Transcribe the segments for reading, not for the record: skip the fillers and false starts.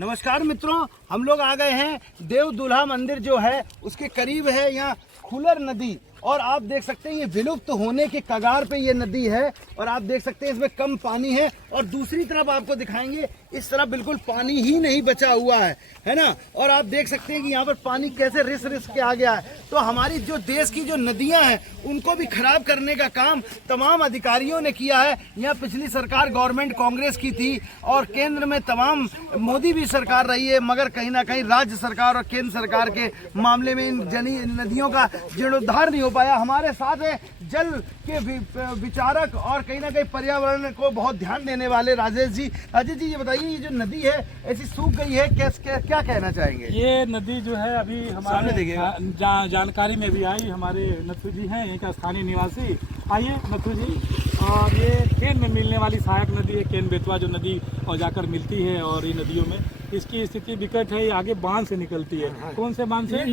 नमस्कार मित्रों, हम लोग आ गए हैं देव दुल्हा मंदिर जो है उसके करीब है यहाँ खुलर नदी। और आप देख सकते हैं ये विलुप्त होने के कगार पे ये नदी है और आप देख सकते हैं इसमें कम पानी है। और दूसरी तरफ आपको दिखाएंगे इस तरफ बिल्कुल पानी ही नहीं बचा हुआ है ना। और आप देख सकते हैं कि यहाँ पर पानी कैसे रिस रिस के आ गया है। तो हमारी जो देश की जो नदियाँ हैं उनको भी खराब करने का काम तमाम अधिकारियों ने किया है। यहाँ पिछली सरकार गवर्नमेंट कांग्रेस की थी और केंद्र में तमाम मोदी भी सरकार रही है, मगर कहीं ना कहीं राज्य सरकार और केंद्र सरकार के मामले में इन नदियों का जीर्णोद्धार नहीं हो पाया। हमारे साथ है जल के विचारक और कहीं ना कहीं पर्यावरण को बहुत ध्यान देने वाले राजेश जी। राजेश जी, ये बताइए ये जो नदी है ऐसी सूख गई है, क्या कहना चाहेंगे? ये नदी जो है अभी हमारे जानकारी में भी आई, हमारे नथु जी हैं, यहीं का स्थानीय निवासी। आइए नथु जी। और ये केन में मिलने वाली सहायक नदी है, केन बेतवा जो नदी और जाकर मिलती है। और ये नदियों में इसकी स्थिति विकट है। ये आगे बांध से निकलती है। कौन से बांध से?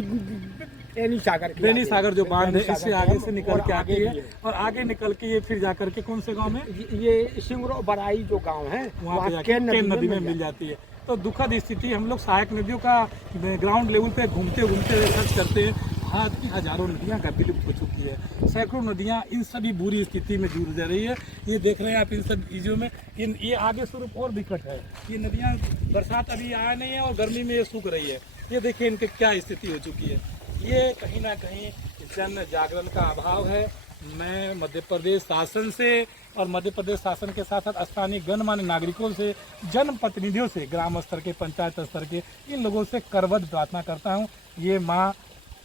बेनी सागर जो बांध है, इससे आगे से निकल के आती है और आगे निकल के ये फिर जाकर के कौन से गांव में, ये सिंगरो बराई जो गांव है वहाँ पे केन नदी में मिल जाती है। तो दुखद स्थिति। हम लोग सहायक नदियों का ग्राउंड लेवल पे घूमते रिसर्च करते हैं। भारत की हजारों नदियाँ का विलुप्त हो चुकी है। सैकड़ों नदियाँ इन सभी बुरी स्थिति में जूझ रही है। ये देख रहे हैं आप इन सब चीज़ों में ये आगे स्वरूप और विकट है। ये नदियाँ बरसात अभी आया नहीं है और गर्मी में ये सूख रही है। ये देखिए इनकी क्या स्थिति हो चुकी है। ये कहीं ना कहीं जन जागरण का अभाव है। मैं मध्य प्रदेश शासन से और मध्य प्रदेश शासन के साथ साथ स्थानीय गणमान्य नागरिकों से, जनप्रतिनिधियों से, ग्राम स्तर के, पंचायत स्तर के, इन लोगों से करबद्ध प्रार्थना करता हूँ। ये माँ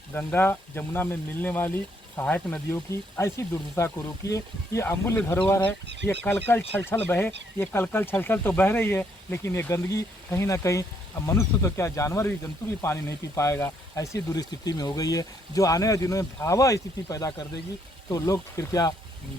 गंगा जमुना में मिलने वाली सहायक नदियों की ऐसी दुर्दशा को रोकिए। ये अमूल्य धरोहर है। ये कलकल छलछल बहे, ये कलकल छलछल तो बह रही है, लेकिन ये गंदगी कहीं ना कहीं मनुष्य तो क्या जानवर भी, जंतु भी पानी नहीं पी पाएगा। ऐसी दुर्स्थिति में हो गई है जो आने वाले दिनों में भयावह स्थिति पैदा कर देगी। तो लोग कृपया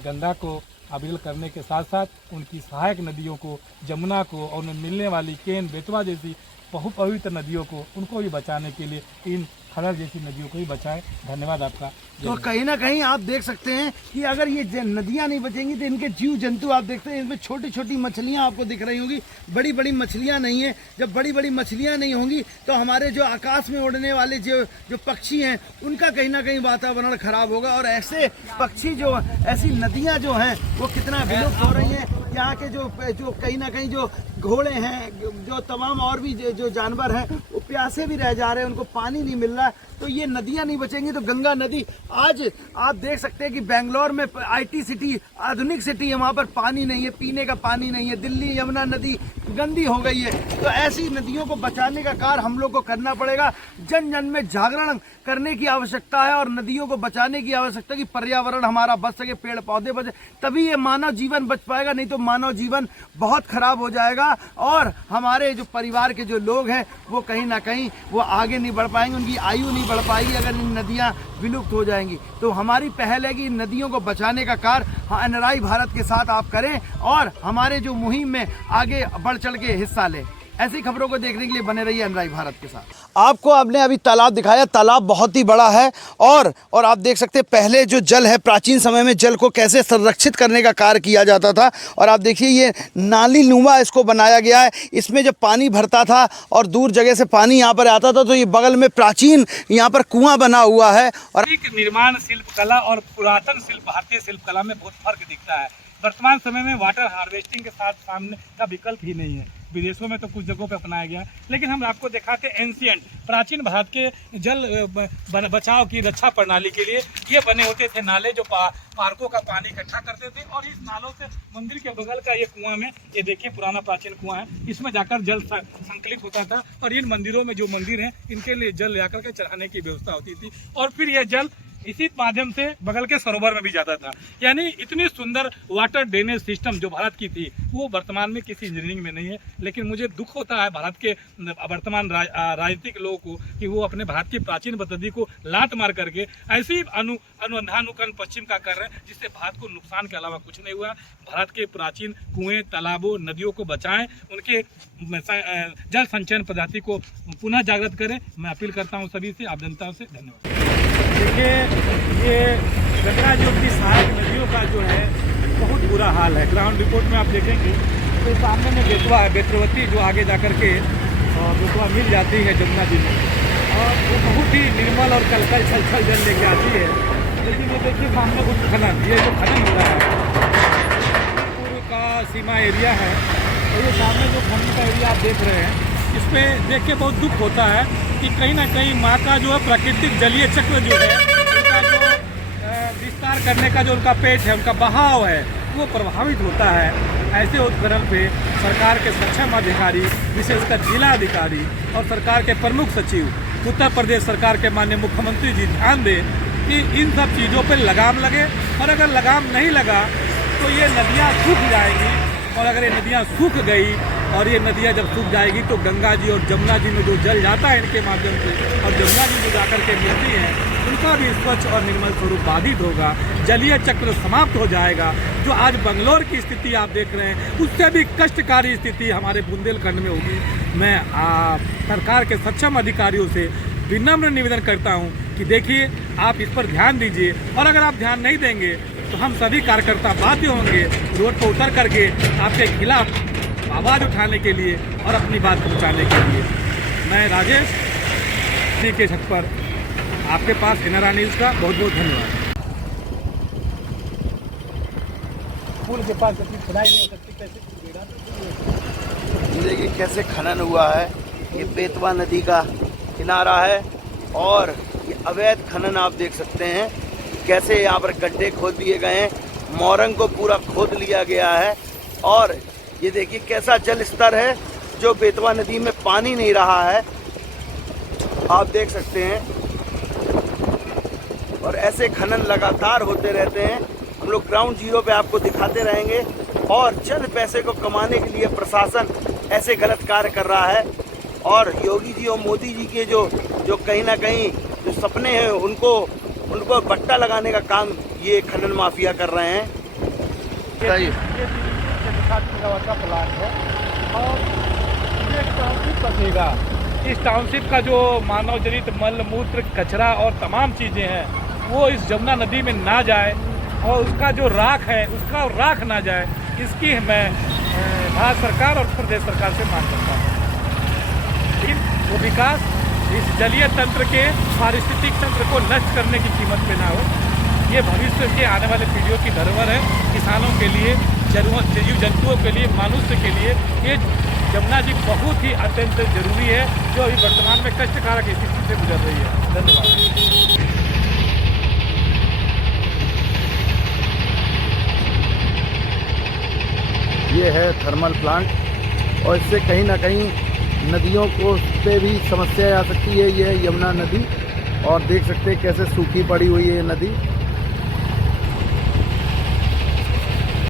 गंगा को अविरल करने के साथ साथ उनकी सहायक नदियों को, जमुना को और उनमें मिलने वाली केन बेतवा जैसी बहु पवित्र नदियों को, उनको भी बचाने के लिए इन खलर जैसी नदियों को ही बचाएं। धन्यवाद आपका। तो कहीं ना कहीं आप देख सकते हैं कि अगर ये नदियां नहीं बचेंगी तो इनके जीव जंतु आप देखते हैं इसमें छोटी छोटी मछलियां आपको दिख रही होंगी, बड़ी बड़ी मछलियां नहीं है। जब बड़ी बड़ी मछलियां नहीं होंगी तो हमारे जो आकाश में उड़ने वाले जो पक्षी हैं उनका कहीं ना कहीं वातावरण खराब होगा। और ऐसे पक्षी जो, ऐसी नदियाँ जो हैं वो कितना विलुप्त हो रही हैं। यहाँ के जो कहीं ना कहीं जो घोड़े हैं, जो तमाम और भी जो जानवर हैं वो प्यासे भी रह जा रहे हैं, उनको पानी नहीं मिल रहा है। तो ये नदियाँ नहीं बचेंगी तो गंगा नदी, आज आप देख सकते हैं कि बेंगलोर में IT सिटी, आधुनिक सिटी है, वहाँ पर पानी नहीं है, पीने का पानी नहीं है। दिल्ली यमुना नदी गंदी हो गई है। तो ऐसी नदियों को बचाने का कार्य हम लोग को करना पड़ेगा। जन जन में जागरण करने की आवश्यकता है और नदियों को बचाने की आवश्यकता कि पर्यावरण हमारा बच सके, पेड़ पौधे बचे, तभी ये मानव जीवन बच पाएगा। नहीं तो मानव जीवन बहुत खराब हो जाएगा और हमारे जो परिवार के जो लोग हैं वो कहीं ना कहीं वो आगे नहीं बढ़ पाएंगे, उनकी आयु नहीं बढ़ पाएगी अगर इन नदियाँ विलुप्त हो जाएंगी। तो हमारी पहल है कि इन नदियों को बचाने का कार्य एनआरआई भारत के साथ आप करें और हमारे जो मुहिम में आगे बढ़ चढ़ के हिस्सा लें। ऐसी खबरों को देखने के लिए बने रहिए एनआरआई भारत के साथ। आपको आपने अभी तालाब दिखाया, तालाब बहुत ही बड़ा है और आप देख सकते हैं पहले जो जल है, प्राचीन समय में जल को कैसे संरक्षित करने का कार्य किया जाता था। और आप देखिए ये नाली नुमा इसको बनाया गया है। इसमें जब पानी भरता था और दूर जगह से पानी यहाँ पर आता था तो ये बगल में प्राचीन यहाँ पर कुआं बना हुआ है। और निर्माण शिल्प कला और पुरातन शिल्प, भारतीय शिल्प कला में बहुत फर्क दिखता है। वर्तमान समय में वाटर हार्वेस्टिंग के साथ सामने का विकल्प ही नहीं है। विदेशों में तो कुछ जगहों पे अपनाया गया, लेकिन हम आपको दिखाते हैं एंशिएंट, प्राचीन भारत के जल बचाव की रक्षा प्रणाली के लिए ये बने होते थे नाले जो पार्कों का पानी इकट्ठा करते थे। और इस नालों से मंदिर के बगल का ये कुआं में, ये देखिए पुराना प्राचीन कुआं है, इसमें जाकर जल संकलित होता था और इन मंदिरों में जो मंदिर हैं इनके लिए जल जाकर के चढ़ाने की व्यवस्था होती थी और फिर यह जल इसी माध्यम से बगल के सरोवर में भी जाता था। यानी इतनी सुंदर वाटर ड्रेनेज सिस्टम जो भारत की थी वो वर्तमान में किसी इंजीनियरिंग में नहीं है। लेकिन मुझे दुख होता है भारत के वर्तमान राजनीतिक लोगों को कि वो अपने भारत की प्राचीन पद्धति को लात मार करके ऐसी अनुकरण पश्चिम का कर रहे हैं जिससे भारत को नुकसान के अलावा कुछ नहीं हुआ। भारत के प्राचीन कुएं, तालाबों, नदियों को बचाएं, उनके जल संचयन पद्धति को पुनः जागृत करें। मैं अपील करता हूं सभी से, आप जनता से। धन्यवाद। देखिए ये गंगा जो की सहायक नदियों का जो है बहुत बुरा हाल है। ग्राउंड रिपोर्ट में आप देखेंगे तो सामने में बेतवा है, बेतवती जो आगे जाकर के और बेतवा मिल जाती है जमुना जी में, और वो बहुत ही निर्मल और कलकल छलछल जल लेके आती है। लेकिन ये देखिए सामने कुछ खनन, ये जो खनन हो रहा है पूर्व का सीमा एरिया है, और ये सामने जो खनन का एरिया आप देख रहे हैं, इसमें देख के बहुत दुख होता है कि कहीं ना कहीं माँ का जो है प्राकृतिक जलीय चक्र जो है, उनका जो विस्तार करने का जो उनका पेट है, उनका बहाव है, वो प्रभावित होता है। ऐसे उत्खनन पे सरकार के सक्षम अधिकारी, विशेषकर जिला अधिकारी और सरकार के प्रमुख सचिव, उत्तर प्रदेश सरकार के माननीय मुख्यमंत्री जी ध्यान दें कि इन सब चीज़ों पर लगाम लगे। और अगर लगाम नहीं लगा तो ये नदियाँ सूख जाएंगी, और अगर ये नदियाँ सूख गई और ये नदियाँ जब सूख जाएगी तो गंगा जी और जमुना जी में जो जल जाता है इनके माध्यम से, और जमुना जी जो जाकर के मिलती है, उनका भी स्वच्छ और निर्मल स्वरूप बाधित होगा, जलीय चक्र समाप्त हो जाएगा। जो आज बंगलोर की स्थिति आप देख रहे हैं, उससे भी कष्टकारी स्थिति हमारे बुंदेलखंड में होगी। मैं सरकार के सक्षम अधिकारियों से विनम्र निवेदन करता हूं कि देखिए आप इस पर ध्यान दीजिए, और अगर आप ध्यान नहीं देंगे तो हम सभी कार्यकर्ता बाध्य होंगे रोड पर उतर करके आपके खिलाफ आवाज़ उठाने के लिए और अपनी बात पहुंचाने के लिए। मैं राजेश जी के छत पर आपके पास NRI न्यूज़ का बहुत बहुत धन्यवाद। पुल के पास खुदाई नहीं हो सकती, कैसे देखिए कैसे खनन हुआ है। ये बेतवा नदी का किनारा है, और ये अवैध खनन आप देख सकते हैं कैसे यहाँ पर गड्ढे खोद दिए गए हैं, मोरंग को पूरा खोद लिया गया है। और ये देखिए कैसा जल स्तर है, जो बेतवा नदी में पानी नहीं रहा है, आप देख सकते हैं। और ऐसे खनन लगातार होते रहते हैं, हम लोग ग्राउंड जीरो पे आपको दिखाते रहेंगे। और चंद पैसे को कमाने के लिए प्रशासन ऐसे गलत कार्य कर रहा है, और योगी जी और मोदी जी के जो कहीं ना कहीं जो सपने हैं, उनको बट्टा लगाने का काम ये खनन माफिया कर रहे हैं। ये 60 मेगावाट का प्लांट है, और ये टाउनशिप बचेगा। इस टाउनशिप का जो मानव जनित मल मूत्र कचरा और तमाम चीज़ें हैं, वो इस जमुना नदी में ना जाए, और उसका जो राख है उसका राख ना जाए, इसकी मैं भारत सरकार और प्रदेश सरकार से मांग करता हूँ। लेकिन वो विकास इस जलीय तंत्र के पारिस्थितिक तंत्र को नष्ट करने की कीमत पे ना हो। ये भविष्य के आने वाले पीढ़ियों की धरोहर है, किसानों के लिए, जीव जंतुओं के लिए, मनुष्य के लिए ये जमुना जी बहुत ही अत्यंत जरूरी है, जो अभी वर्तमान में कष्टकारक स्थिति से गुजर रही है। धन्यवाद। ये है थर्मल प्लांट, और इससे कहीं ना कहीं नदियों को पे भी समस्या आ सकती है। ये है यमुना नदी, और देख सकते हैं कैसे सूखी पड़ी हुई है ये नदी।